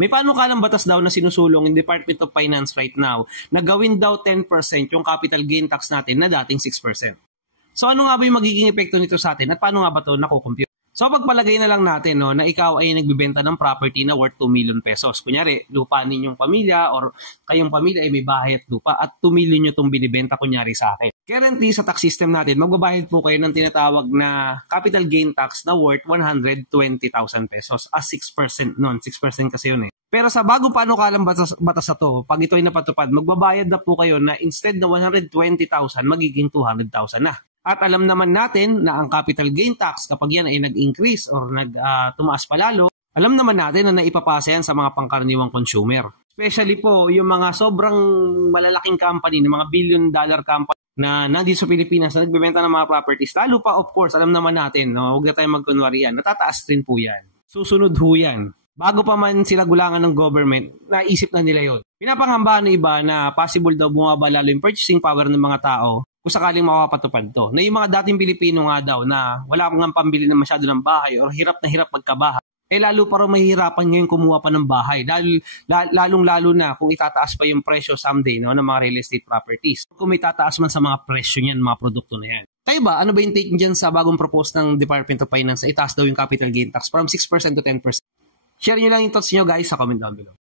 May panukalang batas daw na sinusulong in Department of Finance right now na gawin daw 10% yung capital gain tax natin na dating 6%. So ano nga ba yung magiging epekto nito sa atin at paano nga ba ito nakukompute? So pagpalagay na lang natin na ikaw ay nagbibenta ng property na worth 2 million pesos. Kunyari, lupa ninyong pamilya or kayong pamilya ay may bahay at lupa at 2 million nyo itong binibenta kunyari sa akin. Currently sa tax system natin, magbabayad po kayo ng tinatawag na capital gain tax na worth 120,000 pesos as 6% noon. 6% kasi yun eh. Pero sa bagong panukalang batas na to, pag ito ay napatupad, magbabayad na po kayo na instead na 120,000, magiging 200,000 na. At alam naman natin na ang capital gain tax kapag yan ay nag-increase or tumaas palalo, alam naman natin na naipapasa yan sa mga pangkaraniwang consumer. Especially po yung mga sobrang malalaking company, ng mga billion-dollar company na nandito sa Pilipinas na nagbebenta ng mga properties. Lalo pa, of course, alam naman natin, huwag na tayong magkunwari yan, natataas rin po yan. Susunod ho yan. Bago pa man sila gulangan ng government, naisip na nila yun. Pinapangambahan ng iba na possible daw bumaba lalo yung purchasing power ng mga tao kung sakaling mapapatupad to. Na yung mga dating Pilipino nga daw na wala kang pambili na masyado ng bahay or hirap na hirap magkabahay, lalo pa rin mahihirapan ngayon kumuha pa ng bahay. Lalong-lalo na kung itataas pa yung presyo someday ng mga real estate properties. Kung may tataas man sa mga presyo niyan, mga produkto na yan. Kayo ba, ano ba yung take dyan sa bagong propose ng Department of Finance na itaas daw yung capital gain tax from 6% to 10%? Share nyo lang yung thoughts nyo guys sa comment down below.